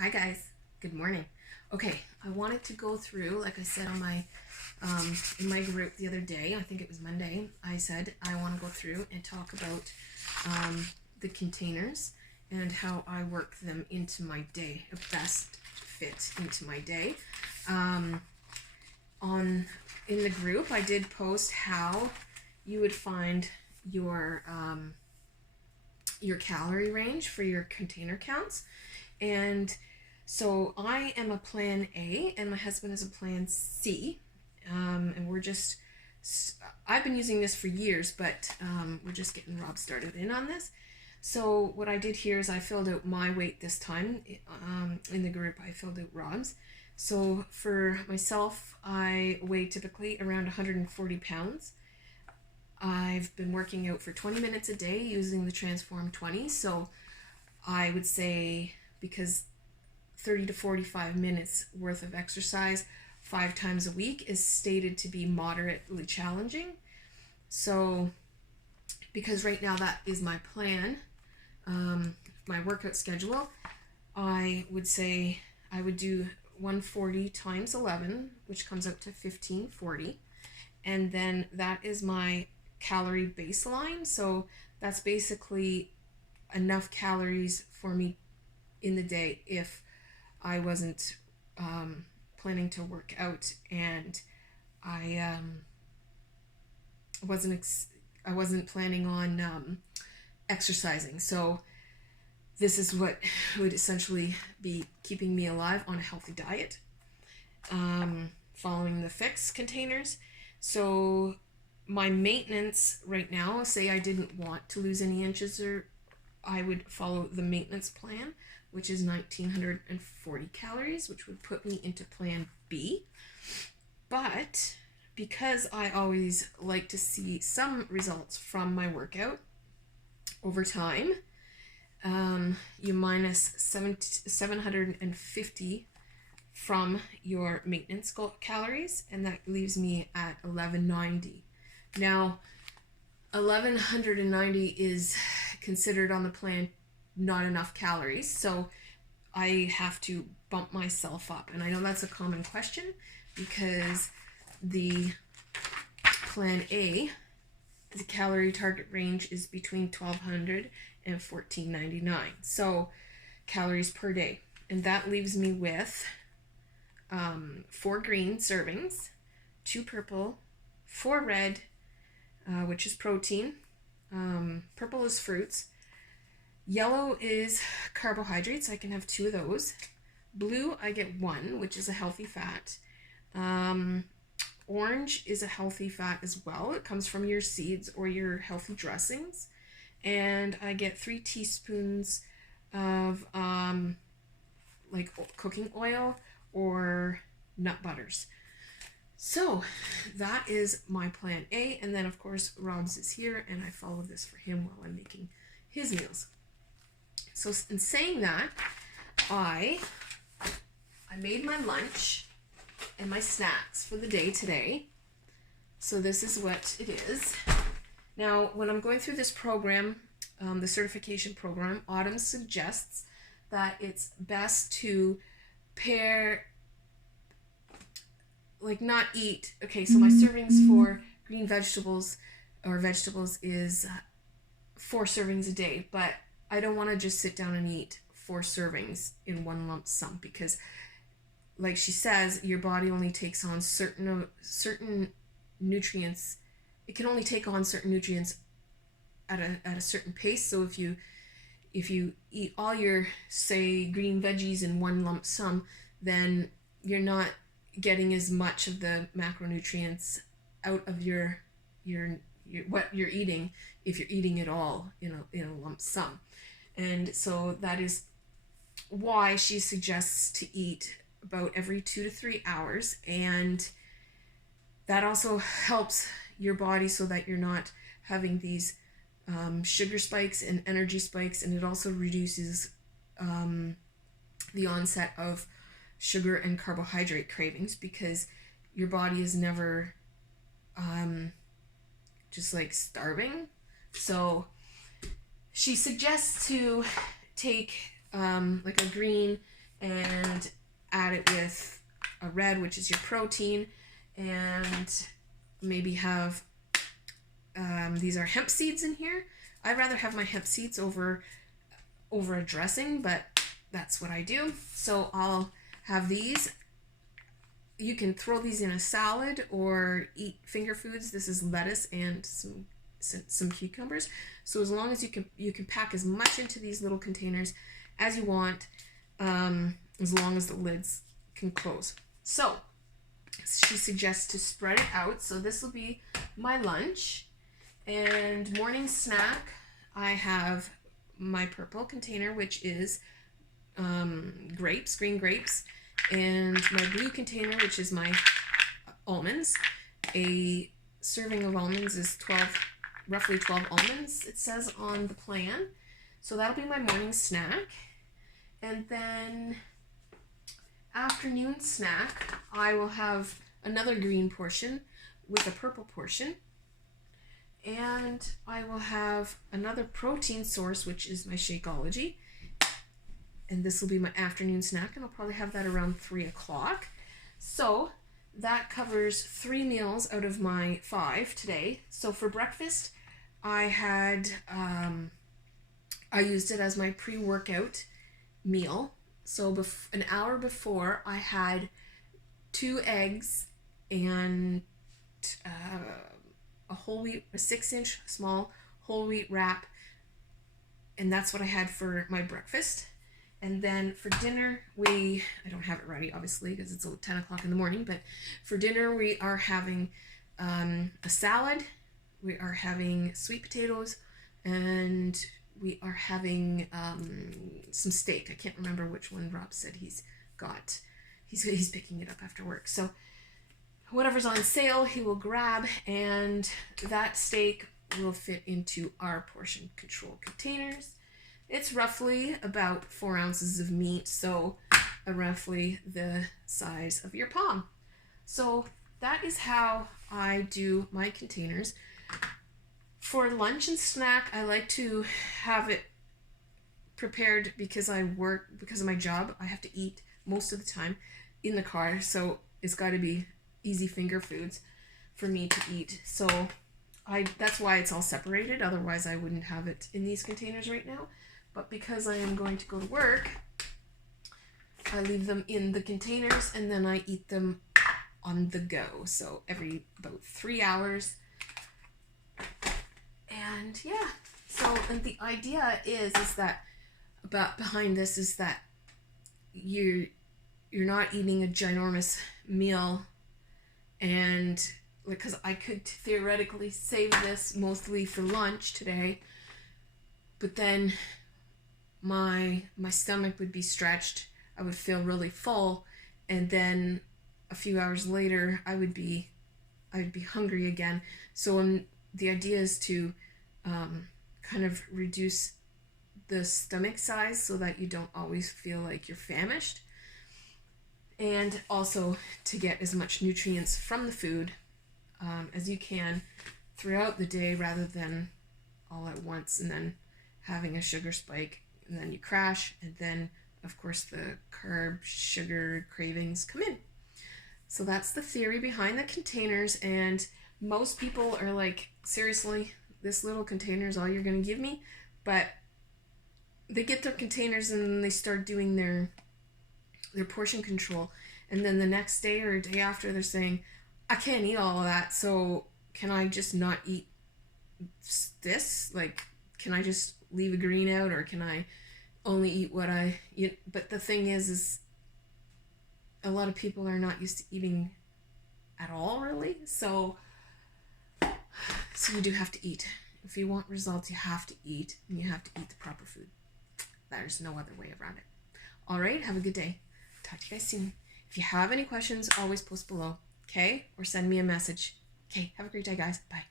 Hi guys, good morning. Okay, I wanted to go through, like I said on my in my group the other day, I think it was Monday, I said I want to go through and talk about the containers and how I work them into my day, a best fit into my day. On in the group, I did post how you would find your calorie range for your container counts. And so I am a plan A and my husband is a plan C. And I've been using this for years, but we're just getting Rob started in on this. So what I did here is I filled out my weight this time. In the group, I filled out Rob's. So for myself, I weigh typically around 140 pounds. I've been working out for 20 minutes a day using the Transform 20. So I would say, because 30 to 45 minutes worth of exercise 5 times a week is stated to be moderately challenging. So because right now that is my plan, my workout schedule, I would say I would do 140 times 11, which comes out to 1540. And then that is my calorie baseline. So that's basically enough calories for me in the day if I wasn't planning to work out and I wasn't planning on exercising. So this is what would essentially be keeping me alive on a healthy diet, following the fix containers. So my maintenance right now, say I didn't want to lose any inches, or I would follow the maintenance plan, which is 1940 calories, which would put me into plan B. But because I always like to see some results from my workout over time, you minus 750 from your maintenance calories, and that leaves me at 1190. Now, 1190 is considered on the plan not enough calories, so I have to bump myself up. And I know that's a common question because the plan A, the calorie target range is between 1200 and 1499. So calories per day. And that leaves me with 4 green servings, 2 purple, 4 red, which is protein. Purple is fruits. Yellow is carbohydrates. I can have 2 of those. Blue, I get 1, which is a healthy fat. Orange is a healthy fat as well. It comes from your seeds or your healthy dressings. And I get 3 teaspoons of like cooking oil or nut butters. So that is my plan A. And then of course Rob's is here and I follow this for him while I'm making his meals. So in saying that, I made my lunch and my snacks for the day today. So this is what it is. Now, when I'm going through this program, the certification program, Autumn suggests that it's best to pair, like not eat. Okay, so my servings for green vegetables or vegetables is 4 servings a day, but I don't want to just sit down and eat 4 servings in one lump sum because, like she says, your body only takes on certain nutrients. It can only take on certain nutrients at a certain pace. So if you eat all your, say, green veggies in one lump sum, then you're not getting as much of the macronutrients out of your what you're eating if you're eating it all in a lump sum. And so that is why she suggests to eat about every 2 to 3 hours, and that also helps your body so that you're not having these sugar spikes and energy spikes, and it also reduces the onset of sugar and carbohydrate cravings because your body is never just like starving. So she suggests to take like a green and add it with a red, which is your protein, and maybe have these are hemp seeds in here. I'd rather have my hemp seeds over a dressing, but that's what I do. So I'll have these. You can throw these in a salad or eat finger foods. This is lettuce and some cucumbers. So as long as you can pack as much into these little containers as you want, as long as the lids can close. So she suggests to spread it out. So this will be my lunch. And morning snack, I have my purple container, which is grapes, green grapes, and my blue container, which is my almonds. A serving of almonds is roughly 12 almonds, it says on the plan. So that'll be my morning snack. And then afternoon snack, I will have another green portion with a purple portion. And I will have another protein source, which is my Shakeology. And this will be my afternoon snack, and I'll probably have that around 3 o'clock. So that covers 3 meals out of my 5 today. So for breakfast, I had, I used it as my pre-workout meal. So an hour before, I had 2 eggs and a 6-inch small whole wheat wrap, and that's what I had for my breakfast. And then for dinner, I don't have it ready obviously because it's 10 o'clock in the morning, but for dinner we are having a salad, we are having sweet potatoes, and we are having some steak. I can't remember which one Rob said he's picking it up after work. So whatever's on sale, he will grab, and that steak will fit into our portion control containers. It's roughly about 4 ounces of meat, so roughly the size of your palm. So that is how I do my containers. For lunch and snack, I like to have it prepared because of my job. I have to eat most of the time in the car, so it's got to be easy finger foods for me to eat. So that's why it's all separated. Otherwise I wouldn't have it in these containers right now. But because I am going to go to work, I leave them in the containers and then I eat them on the go. So every about 3 hours. And yeah, and the idea is that behind this is that you're not eating a ginormous meal, and because I could theoretically save this mostly for lunch today, but then my stomach would be stretched, I would feel really full, and then a few hours later I would be hungry again. So the idea is to kind of reduce the stomach size so that you don't always feel like you're famished, and also to get as much nutrients from the food as you can throughout the day, rather than all at once and then having a sugar spike and then you crash, and then of course the carb sugar cravings come in. So that's the theory behind the containers, and most people are like, seriously, this little container is all you're going to give me? But they get their containers and they start doing their portion control, and then the next day or day after they're saying, I can't eat all of that, so can I just not eat this? Like, can I just leave a green out, or can I only eat what I eat? But the thing is a lot of people are not used to eating at all, really. So you do have to eat. If you want results, you have to eat, and you have to eat the proper food. There's no other way around it. All right, have a good day. Talk to you guys soon. If you have any questions, always post below, okay? Or send me a message. Okay, have a great day, guys. Bye.